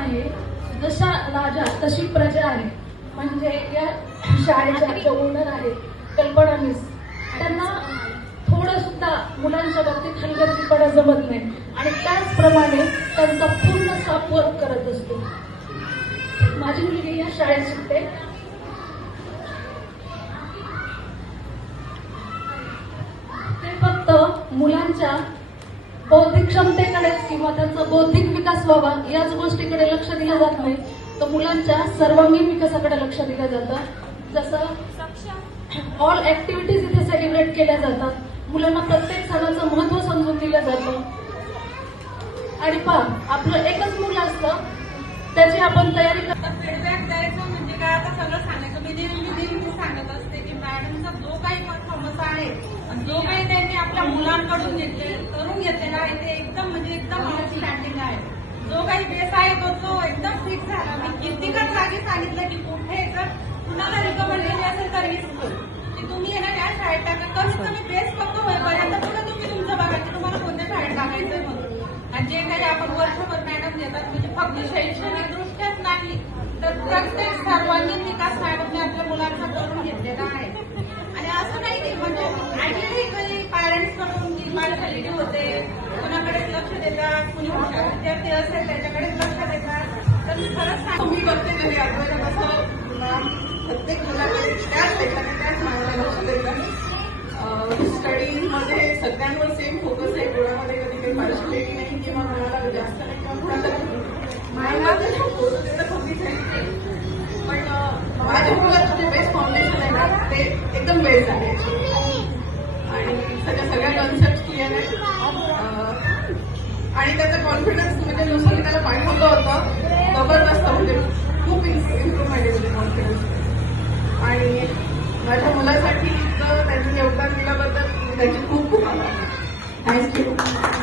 आहे, जशा राजा तशी प्रजा आहे. म्हणजे या शाळेच्या ज्या ओनर आहेत कल्पना मिस, त्यांना थोडं सुद्धा मुलांच्या बाबतीत हलगर्जीपणा जमत नाही आणि त्याचप्रमाणे त्यांचा पूर्ण स्टाफ वर्क करत असतो. माझी मुलगी या शाळेत शिकते. ते फक्त मुलांच्या बौद्धिक क्षमतेकडेच किंवा त्यांचा बौद्धिक विकास व्हावा याच गोष्टीकडे लक्ष दिलं जात नाही, तर मुलांच्या सर्वांगीण विकासाकडे लक्ष दिलं जातं. जसं ऑल ऍक्टिव्हिटीज इथे सेलिब्रेट केल्या जातात, मुलांना प्रत्येक सणाचं महत्व समजून दिलं जातं. आणि आपलं एकच मुलं असतं, त्याची आपण तयारी करतो. फीडबॅक द्यायचं म्हणजे काय, आता सगळं सांगायचं. मी नेहमी सांगत असते की मॅडमचा जो काही परफॉर्मन्स आहे, जो काही त्यांनी आपल्या मुलांकडून करून घेतलेला आहे, ते एकदम म्हणजे एकदम आउटस्टँडिंग आहे. जो काही बेस आहे तो एकदम फिक्स झाला. मी कितीकच जागी सांगितलं की कुठे जर कुणाला रिकमेंड केली असेल तर ही स्कूल की तुम्ही येणार या शाळेत टाका, कमीत कमी बेस फक्त होईपर्यंत पुढे तुम्ही तुमचं बघा की तुम्हाला कोणत्या शाळेत टाकायचंय म्हणून. आणि जे काही आपण वर्षभर मॅडम देतात म्हणजे फक्त शैक्षणिक दृष्ट्याच नाही तर प्रत्येक सर्वांगीण विकास मॅडमने आपल्या मुलांचा करून घेतलेला आहे. आणि असं नाही की म्हणजे ऍक्च्युअली काही पॅरेंट्स कडून की पार्शालिटी होते, कुणाकडेच लक्ष देतात, कुणी हुशार विद्यार्थी असेल त्याच्याकडेच लक्ष देतात. तर खरंच मी करते घरी आठवड्यात कसं मॅम प्रत्येक मुलाकडे त्याच देतात, त्याच मानाने लक्ष देतात. स्टडीमध्ये सगळ्यांवर सेम फोकस आहे, कोणामध्ये कधी काही पार्शालिटी नाही किंवा कोणाला जास्त नाही किंवा कोणाला मला होतं तेवढं कमीच आहे. पण माझ्या मुलाचं जे बेस्ट फाउंडेशन आहे ना ते एकदम बेस्ट आहे आणि सगळ्या कन्सेप्ट क्लिअर आहे आणि त्याचा कॉन्फिडन्स म्हणजे नुसतं मी त्याला पाठवलं होतं जबरदस्त, म्हणजे खूप इम्प्रुव्हमेंट आहे म्हणजे कॉन्फिडन्स. आणि माझ्या मुलासाठी त्यांचं योगदान दिल्याबद्दल त्याची खूप खूप आभार. थँक्यू.